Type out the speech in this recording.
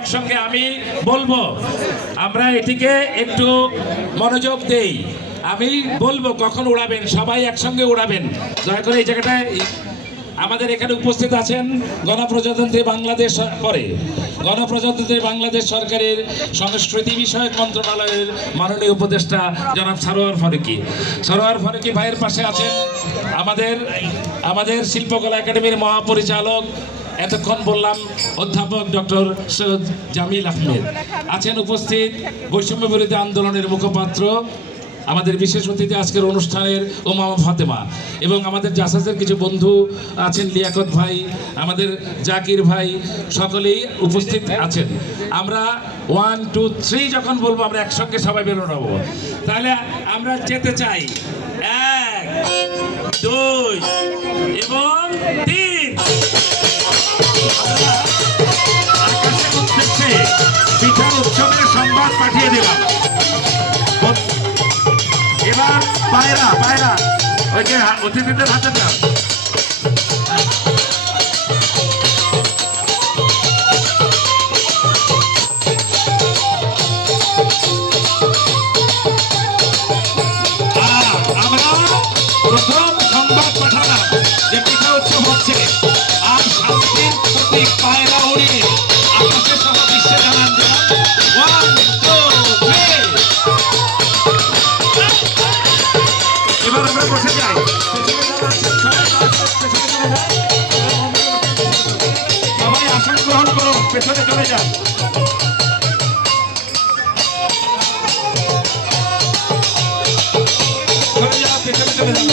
একসঙ্গে আমি বলব। আমরা এটিকে একটু মনোযোগ দেই। আমি বলব কখন উড়াবেন, সবাই একসঙ্গে উড়াবেন। দয়া করে এই জায়গাটায় আমাদের এখানে উপস্থিত আছেন গণপ্রজাতন্ত্রী বাংলাদেশ পরে। গণপ্রজাতন্ত্রী বাংলাদেশ সরকারের সংস্কৃতি বিষয়ক মন্ত্রণালয়ের মাননীয় উপদেষ্টা জনাব সরোয়ার ফারুকি। সরোয়ার ফারুকি ভাইয়ের পাশে আছেন আমাদের আমাদের শিল্পকলা একাডেমির মহাপরিচালক এতক্ষণ বললাম অধ্যাপক ডক্টর সৈয়দ জামিল আহমেদ। আছেন উপস্থিত বৈষম্য বিরোধী আন্দোলনের মুখপাত্র, আমাদের বিশেষ অতিথি আজকের অনুষ্ঠানের ওমামা ফাতেমা এবং আমাদের জাসাসের কিছু বন্ধু আছেন লিয়াকত ভাই, আমাদের জাকির ভাই, সকলেই উপস্থিত আছেন। আমরা ওয়ান টু থ্রি যখন বলব, আমরা একসঙ্গে সবাই বেরোনো তাহলে আমরা যেতে চাই। এক, দুই উৎসবের সংবাদ পাঠিয়ে দিলাম। এবার পায়রা পায়রা। ওই যে হা- অতিথিদের হাতে দাও। বসে যায় সবাই আসন গ্রহণ করুন পেছনে চলে যান পেছনে চলে যান